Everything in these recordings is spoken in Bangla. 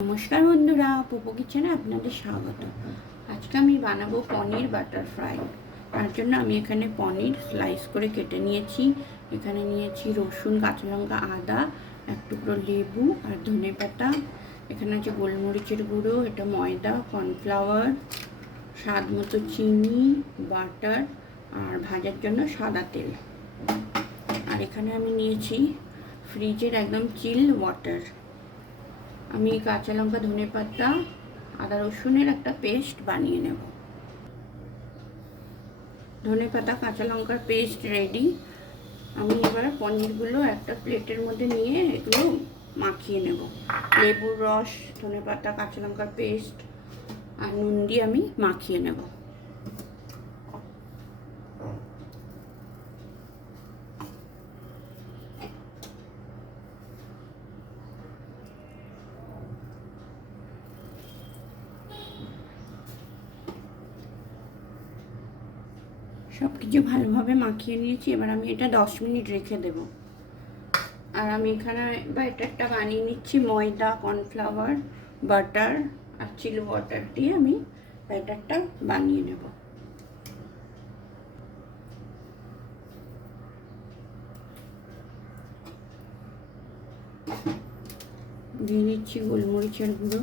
নমস্কার বন্ধুরা, পোপো কিচেনে আপনাদের স্বাগত। আজকে আমি বানাবো পনির বাটার ফ্রাই। তার জন্য আমি এখানে পনির স্লাইস করে কেটে নিয়েছি। এখানে নিয়েছি রসুন, কাঁচা লঙ্কা, আদা, এক টুকরো লেবু আর ধনেপাতা। এখানে আছে গোলমরিচের গুঁড়ো, এটা ময়দা, কর্নফ্লাওয়ার, স্বাদ মতো চিনি, বাটার আর ভাজার জন্য সাদা তেল। আর এখানে আমি নিয়েছি ফ্রিজের একদম চিল ওয়াটার। আমি কাঁচা লঙ্কা, ধনেপাতা, আদা রসুনের একটা পেস্ট বানিয়ে নেব। ধনেপাতা, কাঁচা লঙ্কার পেস্ট রেডি। আমি এবার পনিরগুলো একটা প্লেটের মধ্যে নিয়ে এগুলো মাখিয়ে নেব। লেবুর রস, ধনেপাতা, কাঁচা লঙ্কার পেস্ট আর নুন দিয়ে আমি মাখিয়ে নেব। সব কিছু ভালোভাবে মাখিয়ে নিয়েছি। এবার আমি এটা 10 মিনিট রেখে দেব। আর আমি এখানে ব্যাটারটা বানিয়ে নিচ্ছি। ময়দা, কর্নফ্লাওয়ার, বাটার আর চিলি ওয়াটার দিয়ে আমি ব্যাটারটা বানিয়ে নেব। দিয়ে দিচ্ছি গোলমরিচের গুঁড়ো।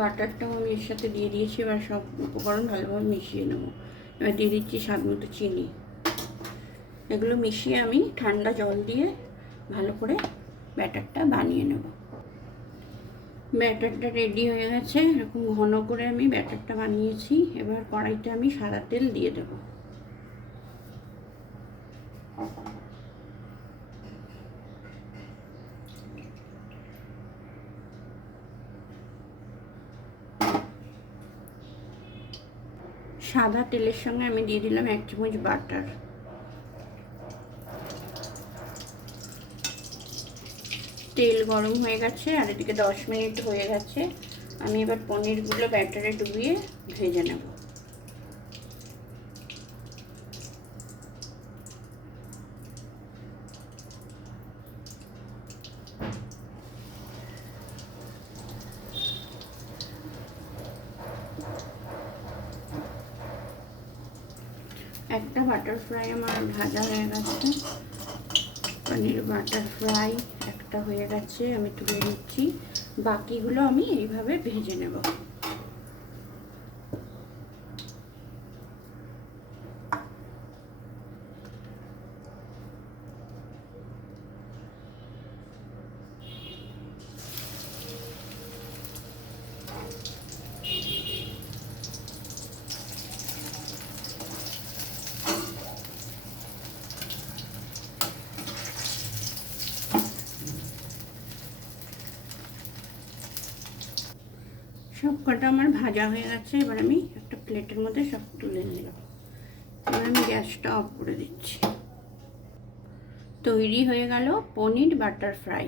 বাটারটাও আমি এর সাথে দিয়ে দিয়েছি। এবার সব উপকরণ ভালোভাবে মিশিয়ে নেব। এবার দিয়ে দিচ্ছি স্বাদ মতো চিনি। এগুলো মিশিয়ে আমি ঠান্ডা জল দিয়ে ভালো করে ব্যাটারটা বানিয়ে নেব। ব্যাটারটা রেডি হয়ে গেছে। এরকম ঘন করে আমি ব্যাটারটা বানিয়েছি। এবার কড়াইতে আমি সাদা তেল দিয়ে দেব। সাদা তেলের সঙ্গে আমি দিয়ে দিলাম 1 চামচ বাটার। তেল গরম হয়ে গেছে আর এদিকে 10 মিনিট হয়ে গেছে। আমি এবার পনিরগুলো ব্যাটারে ডুবিয়ে ভেজে নেব। একটা বাটার ফ্রাই আমার ভাজা হয়ে গেছে। পনির বাটার ফ্রাই একটা হয়ে গেছে, আমি তুলে নিচ্ছি। বাকিগুলো আমি এইভাবে ভেজে নেব। সব কটা আমার ভাজা হয়ে গেছে। এবার আমি একটা প্লেটের মধ্যে সব তুলে নিলাম। এবার আমি গ্যাসটা অফ করে দিচ্ছি। তৈরি হয়ে গেল পনির বাটার ফ্রাই।